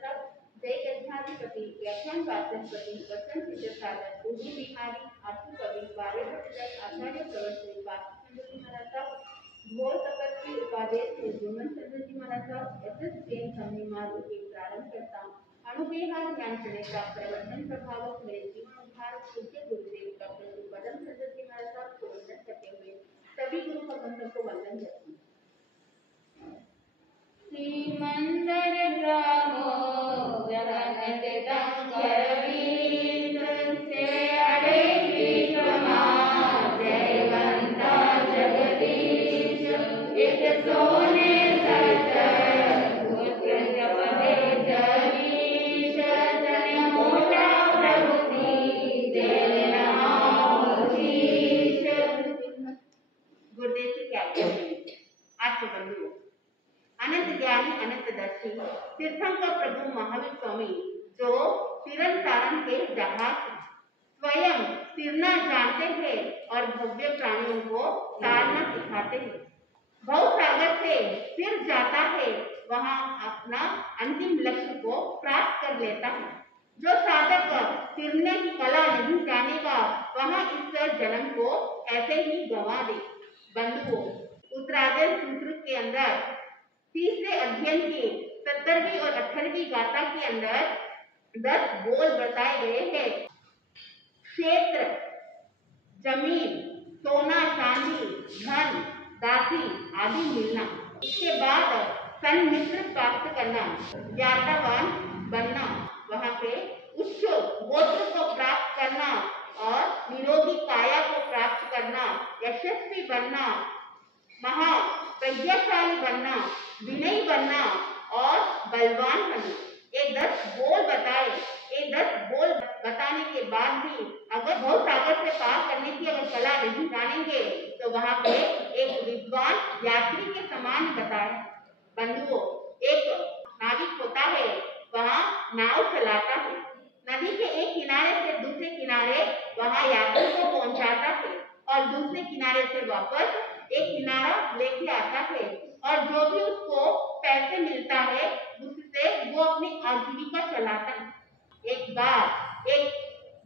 सब जय गद्याधिपति व्याख्यान वाचनपति वचन सिद्ध साधक उदी बिहारी आशु कवि बारे आचार्य प्रवचन वाचन महाराज साहब घोर तपस्वी उपादेश जुम्मन चंद्र जी महाराज साहब एस प्रेम समनी मार्ग के प्रारंभ करता हूँ अणुविहार ज्ञान प्रणेता प्रवचन प्रभावक मेरे जीवन उद्धार पूज्य गुरुदेव डॉक्टर पदम चंद्र जी महाराज साहब को वंदन करते हुए सभी गुरु भगवंतों को वंदन करती हूँ। श्रीमंदर रामो जगन्नाथ शंकरवीर से अड़े विश्वमा जयवंता जगदीश एक सोने सच पुत्र जपदे जगीश जन मोटा प्रभु जी देना शीश। गुरुदेव की क्या आज के बंधुओं अनंत ज्ञानी अनंत दर्शी तीर्थंकर प्रभु महावीर स्वामी जो तिरन तारण के जहाज स्वयं तिरना जानते हैं और भव्य प्राणियों को तारना सिखाते हैं। भव सागर से फिर जाता है वहां अपना अंतिम लक्ष्य को प्राप्त कर लेता है। जो साधक तिरने की कला नहीं जानेगा वहां इस जन्म को ऐसे ही गंवा दे। बंधुओं उत्तरार्ध सूत्र के अंदर तीसरे अध्ययन की 17वीं और 18वीं गाथा के अंदर 10 बोल बताए गए हैं। क्षेत्र, जमीन, सोना चांदी, धन, दासी आदि मिलना। इसके बाद सन्मित्र प्राप्त करना, ज्ञातावान बनना, वहां पे उच्च गोत्र को प्राप्त करना और निरोगी काया को प्राप्त करना, यशस्वी बनना, महा प्रज्ञाशाली बनना, विनयी बनना और बलवान बनना। ये 10 बोल बताए। ये 10 बोल बताने के बाद भी अगर भव सागर से पार करने की अगर कला नहीं जानेंगे तो वहां पे एक विद्वान यात्री के समान बताए। बंधुओं एक नाविक होता है वहां नाव चलाता है, नदी के एक किनारे से दूसरे किनारे वहां यात्री को पहुंचाता है और दूसरे किनारे से वापस एक किनारा लेके आता है और जो भी उसको पैसे मिलता है उससे वो अपनी आजीविका चलाता है। एक बार एक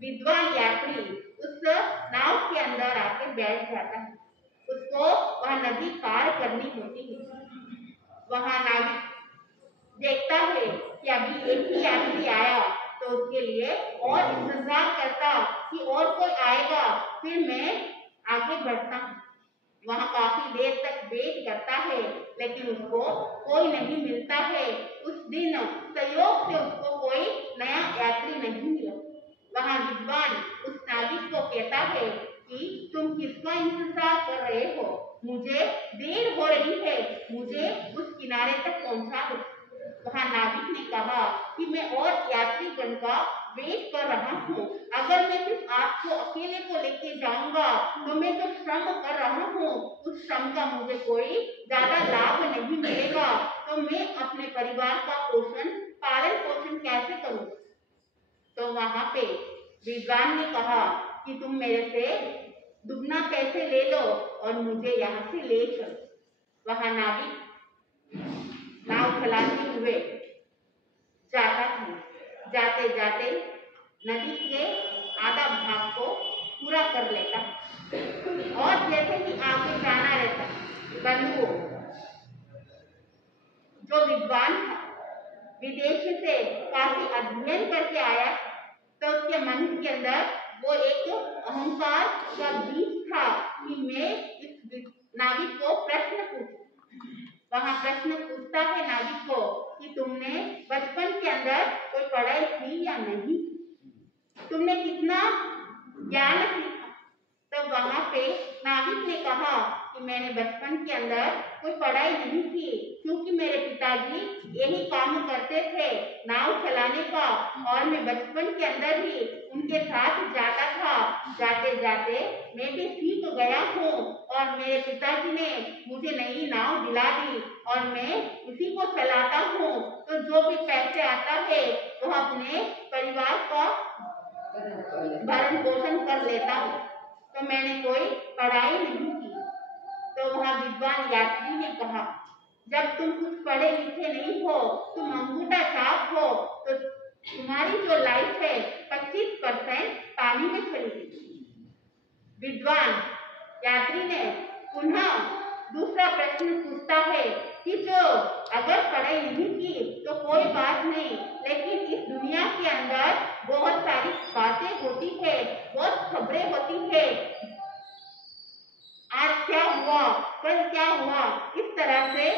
विद्वान यात्री उस नाव के अंदर आके बैठ जाता है। उसको वह नदी पार करनी होती है। वहां नाविक देखता है कि अभी एक ही यात्री आया तो उसके लिए और इंतजार करता कि और कोई आएगा फिर मैं आगे बढ़ता हूँ। वहां काफी देर तक वेट करता है लेकिन उसको कोई नहीं मिलता है। उस दिन संयोग से उसको कोई नया यात्री नहीं मिला। वहां विद्वान उस नाविक को कहता है कि तुम किसका इंतजार कर रहे हो, मुझे देर हो रही है, मुझे उस किनारे तक पहुंचा दो। वहां नाविक ने कहा कि मैं और यात्री बनकर वेट कर रहा हूँ। अगर मैं सिर्फ आपको अकेले को लेके जाऊंगा तो मैं जो श्रम कर रहा हूँ उस श्रम का मुझे कोई ज्यादा लाभ नहीं मिलेगा, तो मैं अपने परिवार का पालन पोषण कैसे करूँ। तो वहां पे विद्वान ने कहा कि तुम मेरे से दुगना पैसे ले लो और मुझे यहाँ से ले चलो। वहां नाविक नाव चलाते हुए जाता था। जाते जाते नदी के आधा भाग को पूरा कर लेता और जैसे कि आगे जाना रहता। बंधुओं जो विद्वान था विदेश से काफी अध्ययन करके आया तो उसके मन के अंदर वो एक अहंकार का बीज था कि मैं इस नाविक को प्रश्न पूछूं। वहां प्रश्न पूछता है नाविक को कि तुमने बचपन के अंदर कोई पढ़ाई की या नहीं, तुमने कितना ज्ञान सीखा। तो वहां पे नाविक ने कहा कि मैंने बचपन के अंदर कोई पढ़ाई नहीं की क्योंकि मेरे पिताजी यही काम करते थे नाव चलाने का और मैं बचपन के अंदर ही उनके साथ जाता था। जाते जाते मैं भी सीख गया हूँ और मेरे पिताजी ने मुझे नई नाव दिला दी और मैं इसी को चलाता हूँ। तो जो भी पैसे आता है वो अपने परिवार का भरण पोषण कर लेता हूँ, तो मैंने कोई पढ़ाई नहीं की। तो वह विद्वान यात्री ने कहा जब तुम कुछ पढ़े लिखे नहीं हो, तुम अंगूठा छाप हो, तो तुम्हारी जो लाइफ है 25% पानी में चली गई। विद्वान यात्री ने पुनः दूसरा प्रश्न पूछता है कि जो अगर पढ़ाई नहीं की तो कोई बात नहीं, लेकिन इस दुनिया के अंदर बहुत सारी बातें होती है, बहुत खबरें होती है, आज क्या हुआ, कल क्या हुआ, इस तरह से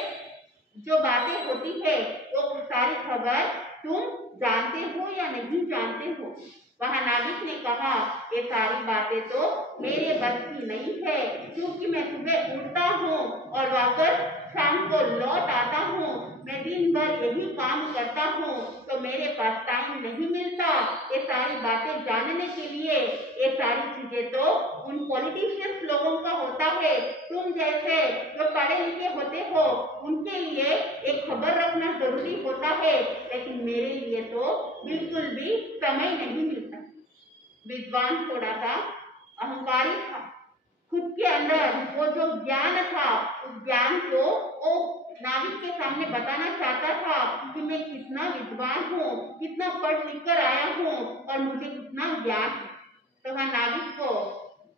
जो बातें होती है वो सारी खबर तुम जानते हो या नहीं जानते हो। वहां नाविक ने कहा, ये सारी बातें तो मेरे बस की नहीं है, क्योंकि मैं सुबह उठता हूँ और वापस शाम को लौट आता हूँ, मैं दिन भर यही काम करता हूँ, तो मेरे पास टाइम नहीं मिलता ये सारी बातें जानने के लिए। ये सारी चीजें तो उन पॉलिटिशियंस लोगों का होता है, तुम जैसे जो पढ़े लिखे होते हो उनके लिए एक खबर रखना जरूरी होता है, लेकिन मेरे लिए तो बिल्कुल भी समय नहीं मिलता। विद्वान थोड़ा सा अहंकारी था, खुद के अंदर वो जो ज्ञान था उस ज्ञान को वो नाविक के सामने बताना चाहता था कि मैं कितना विद्वान हूँ, कितना पढ़ लिख कर आया हूँ और मुझे कितना ज्ञान है। तो वह नाविक को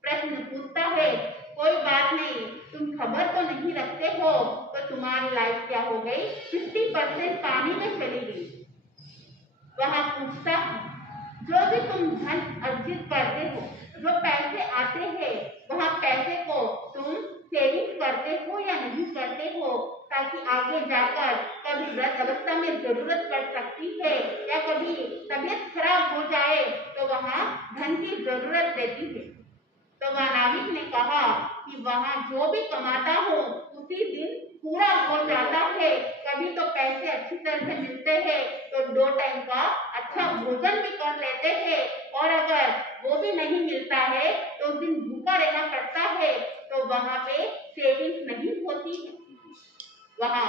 प्रश्न पूछता है, कोई बात नहीं, तुम खबर तो नहीं रखते हो, तो तुम्हारी लाइफ क्या हो गई, 50% पानी में चली गई। वहां पूछता है, जो भी तुम धन अर्जित करते हो, जो पैसे आते हैं, वहां पैसे को तुम सेविंग करते हो या नहीं करते हो, ताकि आगे जाकर कभी वृद्ध अवस्था में जरूरत पड़ सकती है या कभी तबीयत खराब हो जाए तो वहां धन की जरूरत रहती है। तो वह नाविक ने कहा कि वहां जो भी कमाता हूँ उसी दिन पूरा हो जाता है, कभी तो पैसे अच्छी तरह से मिलते हैं तो 2 टाइम का अच्छा भोजन भी कर लेते हैं, और अगर वो भी नहीं मिलता है तो उस दिन भूखा रहना पड़ता है, तो वहां पे सेविंग्स नहीं होती है। वहां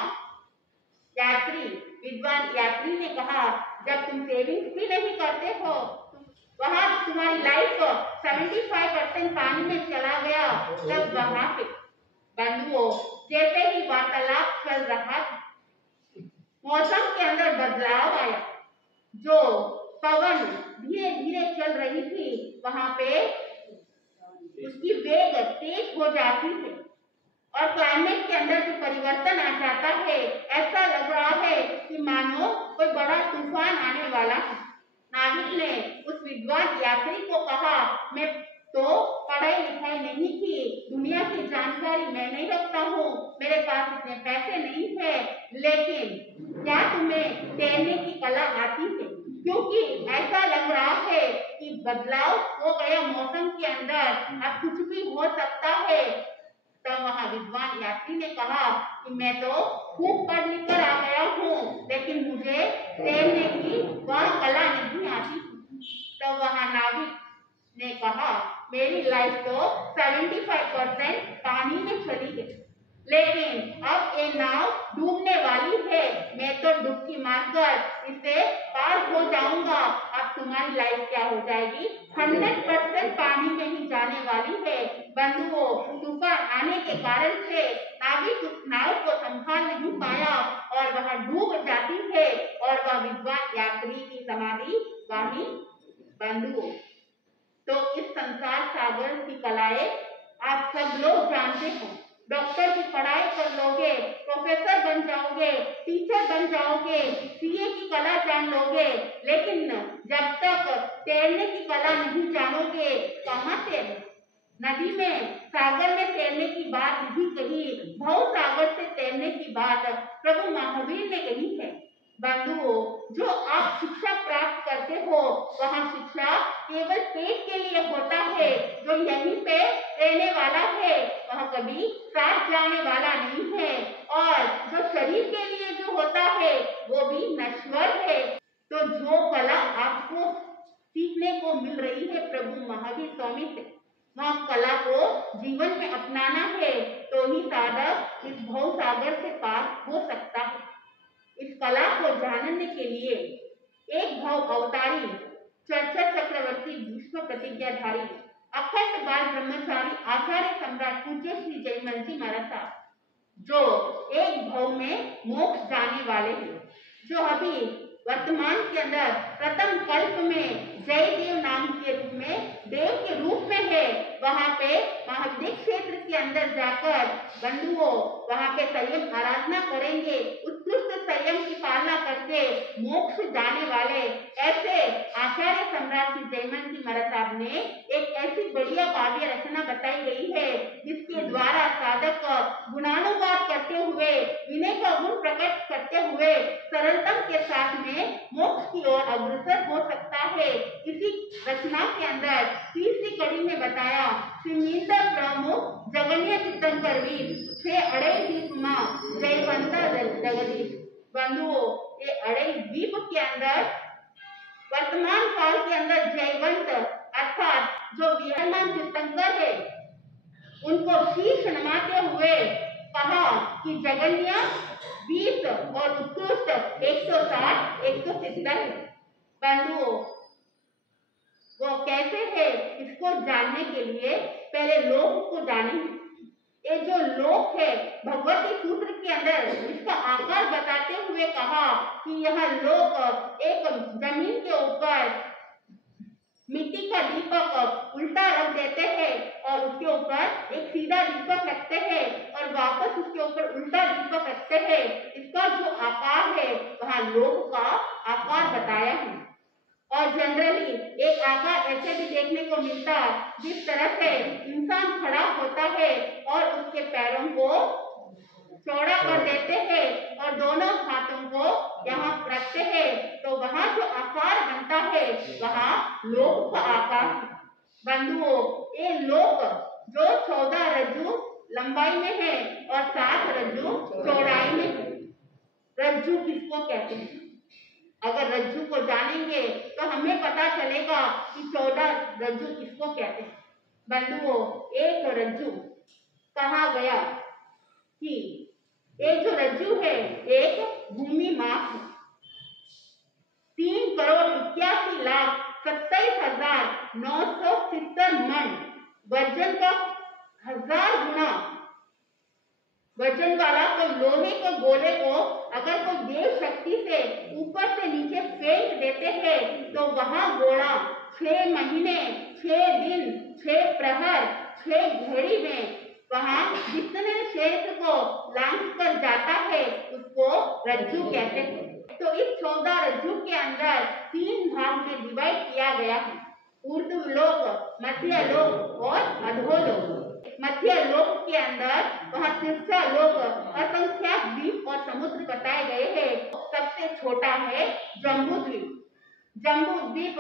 यात्री विद्वान यात्री ने कहा, जब तुम सेविंग्स भी नहीं करते हो, वहां तुम्हारी लाइफ 75% पानी में चला गया, तब वहां पे बंधुओं जैसे ही वार्तालाप चल रहा था, मौसम के अंदर बदलाव आया, जो पवन धीरे धीरे चल रही थी वहां पे उसकी वेग तेज हो जाती है और क्लाइमेट के अंदर जो परिवर्तन आ जाता है, ऐसा लग रहा है कि मानो कोई बड़ा तूफान आने वाला है। नाविक ने उस विद्वान यात्री को कहा, मैं तो पढ़ाई लिखाई नहीं की, दुनिया की जानकारी मैं नहीं रखता हूँ, मेरे पास इतने पैसे नहीं है, लेकिन क्या तुम्हें तैरने की कला आती है? क्योंकि ऐसा लग रहा है कि बदलाव हो गया मौसम के अंदर, अब कुछ भी हो सकता है। तब वहां विद्वान यात्री ने कहा कि मैं तो खूब पढ़ लिख कर आ गया हूँ, लेकिन मुझे तैरने की वह कला नहीं आती। तब वहां नाविक ने कहा, मेरी लाइफ तो 75% पानी में चली गई, लेकिन अब ये नाव डूबने वाली है, मैं तो डुबकी मारकर इसे पार हो जाऊंगा। अब तुम्हारी लाइफ क्या हो जाएगी, 100% पानी में ही जाने वाली है। बंधुओं, तूफान आने के कारण से नाविक उस नाव को संभाल नहीं पाया और वह डूब जाती है और वह विद्वान यात्री की समाधि वहीं। बंधुओं, तो इस संसार सागर की कलाएं आप सब लोग जानते हो, डॉक्टर की पढ़ाई कर लोगे, प्रोफेसर बन जाओगे, टीचर बन जाओगे, सीए की कला जान लोगे, लेकिन जब तक तैरने की कला नहीं जानोगे कहाँ तैरना। नदी में सागर में तैरने की बात नहीं कही, भव सागर से तैरने की बात प्रभु महावीर ने कही है। बंधुओं, जो आप शिक्षा प्राप्त करते हो वहाँ शिक्षा केवल पेट के लिए होता है, जो यहीं पे रहने वाला है वह कभी साथ जाने वाला नहीं है, और जो शरीर के लिए जो होता है वो भी नश्वर है। तो जो कला आपको सीखने को मिल रही है प्रभु महावीर स्वामी से, वह कला को जीवन में अपनाना है, तो ही साधक इस भव सागर से पार हो सकता है। इस कला को जानने के लिए एक भव अवतारी चर्चा चक्रवर्ती भीष्म प्रतिज्ञाधारी अखंड बाल ब्रह्मचारी आचार्य सम्राट पूज्य श्री जयमल जी महाराज साहब जो एक भाव में मोक्ष जाने वाले हैं, जो अभी वर्तमान के अंदर प्रथम कल्प में जय देव नाम के रूप में देव के रूप में है, वहां पे महाविद्य क्षेत्र के अंदर जाकर बंधुओं वहां पे संयम आराधना करेंगे, उत्कृष्ट संयम की पालना करके मोक्ष जाने वाले ऐसे आचार्य सम्राट श्री जयमंती महाराज साहब ने एक ऐसी बढ़िया काव्य रचना बताई गई है जिसके द्वारा साधक गुणानुवाद करते हुए विनय का गुण प्रकट करते हुए सरलतम के साथ में मोक्ष की ओर अग्रसर हो सकता है। इसी रचना के अंदर तीसरी कड़ी में बताया सिंहिंदर प्रमुख जगन्य तीर्थंकर वीर से अड़ई द्वीप मां जयवंता जगदीश। बंधुओं ये अड़ई द्वीप के अंदर वर्तमान काल के अंदर जयवंत अर्थात जो विराजमान तीर्थंकर है उनको शीश नमाते हुए कहा कि जगन्य 20 और उत्कृष्ट 160 170 बंधुओं वो कैसे है इसको जानने के लिए पहले लोक को जाने। ये जो लोक है भगवती सूत्र के अंदर इसका आकार बताते हुए कहा कि यह लोक एक जमीन के ऊपर मिट्टी का दीपक उल्टा रख देते हैं और उसके ऊपर एक सीधा दीपक रखते हैं और वापस उसके ऊपर उल्टा दीपक रखते हैं। इसका जो आकार है वहाँ लोक का आकार बताया है और जनरली एक आकार ऐसे भी देखने को मिलता जिस तरह से इंसान खड़ा होता है और उसके पैरों को चौड़ा कर देते हैं और दोनों हाथों को यहाँ रखते हैं तो वहाँ जो आकार बनता है वहाँ लोक का आकार। बंधुओं ये लोक जो 14 रज्जु लंबाई में है और 7 रज्जु चौड़ाई में है। रज्जु किसको कहते हैं? अगर रज्जु को जानेंगे तो हमें पता चलेगा कि 14 रज्जु किसको कहते हैं। बंधुओं एक रज्जु कहा गया कि एक जो रज्जु है एक भूमि माप है 3,81,27,970 मन वजन का 1000 गुना वजन वाला तो लोहे के गोले को अगर कोई देव शक्ति से ऊपर से नीचे फेंक देते हैं तो वहां घोड़ा 6 महीने 6 दिन 6 प्रहर 6 घड़ी में वहां जितने क्षेत्र को लांघ कर जाता है उसको रज्जु कहते हैं। तो इस 14 रज्जु के अंदर 3 भाग में डिवाइड किया गया है, ऊर्ध्व लोक, मध्य लोक और अधोलोक। मध्य लोक के अंदर वहाँ तिरछा लोक असंख्यात द्वीप और समुद्र बताए गए हैं। सबसे छोटा है जम्बू द्वीप। जम्बू द्वीप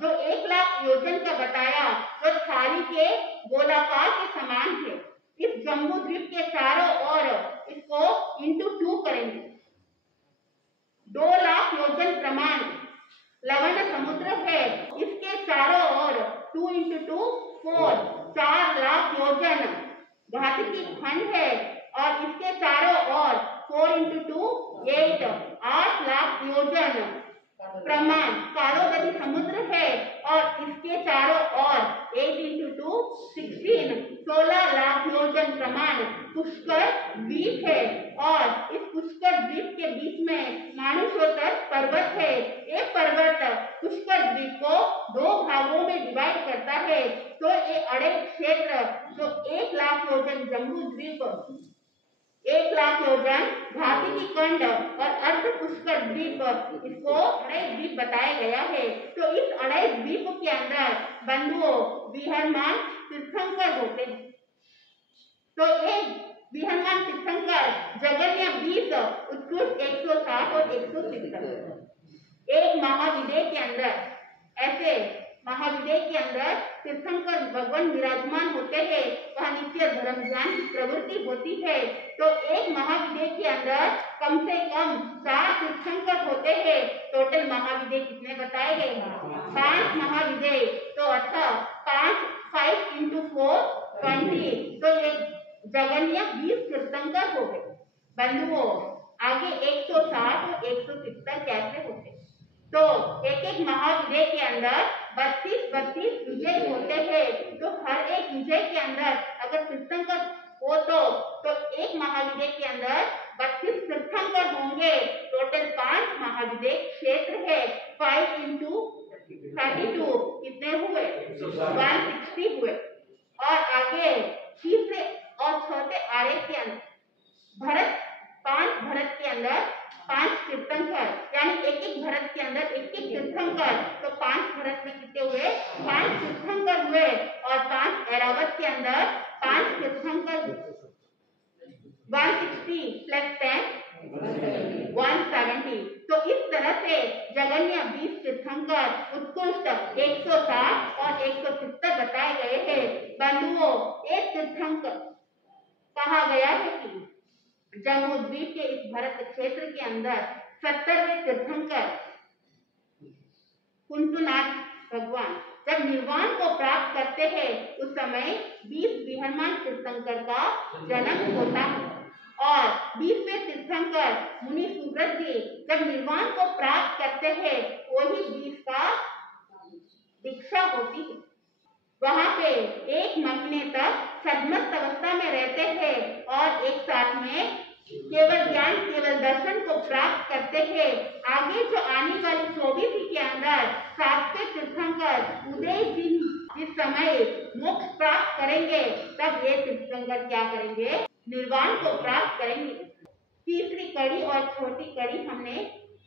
जो 1,00,000 योजन का बताया जो थाली के गोलाकार के समान है। इस जम्बू द्वीप के चारों ओर इसको इंटू 2 करेंगे 2,00,000 योजन प्रमाण लवण समुद्र है। इसके चारों ओर 2 × 2 4 4,00,000 योजन घातकी खंड है और इसके चारों ओर 4 × 2 8 8,00,000 योजन प्रमाण कालोदरी समुद्र है और इसके चारों ओर 8 × 2 16 16,00,000 योजन प्रमाण पुष्कर द्वीप है और इस पुष्कर द्वीप के बीच में मानुषोत्तर पर्वत है। ये पर्वत पुष्कर द्वीप को 2 भागों में डिवाइड करता है। तो ये अड़े क्षेत्र जो 1,00,000 योजन जम्बू द्वीप 1,00,000 योजन घातकी खंड और अर्ध पुष्कर द्वीप इसको अड़े द्वीप बताया गया है। तो इस अड़े द्वीप के अंदर बंधुओं विहरमान तीर्थंकर होते हैं। तो एक विहरमान तीर्थंकर जगन्य 20 उत्कृष्ट 160 और 170 एक महाविद्य के अंदर ऐसे महाविद्य के अंदर तीर्थंकर भगवान विराजमान होते हैं। वहाँ नित्य धर्म ज्ञान की प्रवृत्ति होती है। तो एक महाविद्य के अंदर कम से कम 4 तीर्थंकर होते हैं। टोटल महाविद्य कितने बताए गए? 5 महाविद्य। तो अच्छा 5 × 4 20 तो ये जगन्य 20 तीर्थंकर हो गए। बंधुओं आगे 160 और 170 कैसे होते? तो एक एक महाविद्य के अंदर 32 विजय होते हैं। तो हर एक विजय के अंदर अगर तीर्थंकर वो तो एक महाविद्य के अंदर 32 तीर्थंकर होंगे। टोटल 5 महाविद्य क्षेत्र है। 5 into 32 कितने हुए? 160 हुए। और आगे तीसरे और चौथे आरेख के अंदर भरत के अंदर 5 तीर्थंकर, यानी एक भरत के अंदर एक तीर्थंकर, तो 5 भरत में कितने हुए? 5 तीर्थंकर हुए। और 5 ऐरावत के अंदर 5 तीर्थंकर, 160 प्लस 10 170। तो इस तरह से जगन्य 20 तीर्थंकर, उत्कृष्ट 160 और 170 बताए गए हैं। बंधुओं, एक तीर्थंकर कहा गया है कि जम्बूद्वीप के इस भरत क्षेत्र के अंदर 70वें तीर्थंकर कुंतुनाथ भगवान जब निर्वाण को प्राप्त करते हैं, उस समय 20 विहरमान तीर्थंकर का जन्म होता है। और 20वें तीर्थंकर मुनि सुब्रत जी जब निर्वाण को प्राप्त करते हैं, वही 20 का दीक्षा होती है। वहां पे 1 महीने तक सदमस्त अवस्था में रहते हैं और एक साथ में केवल ज्ञान, केवल दर्शन को प्राप्त करते हैं। आगे जो आने वाली 24 के अंदर 7वें तीर्थंकर उदय सिंह जिस समय मोक्ष प्राप्त करेंगे, तब ये तीर्थंकर क्या करेंगे? निर्वाण को प्राप्त करेंगे। तीसरी कड़ी और छोटी कड़ी हमने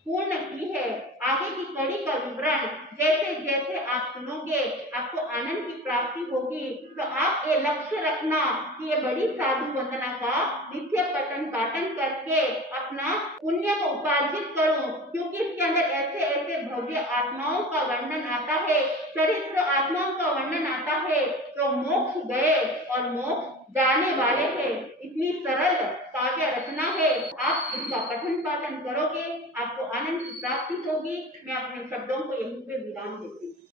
पूर्ण की है। आगे की कड़ी का विवरण जैसे जैसे आप सुनोगे, आपको आनंद की प्राप्ति होगी। तो आप ये लक्ष्य रखना कि ये बड़ी साधु वंदना का नित्य पठन पाठन करके अपना पुण्य को उपार्जित करूं, क्योंकि इसके अंदर ऐसे ऐसे भव्य आत्माओं का वर्णन आता है, चरित्र आत्माओं का वर्णन आता है, तो मोक्ष गए और मोक्ष जाने वाले हैं। इतनी सरल काव्य रचना है। आप इसका पठन पाठन करोगे, आपको आनंद की प्राप्ति होगी। मैं अपने शब्दों को यहीं पे विराम देती हूँ।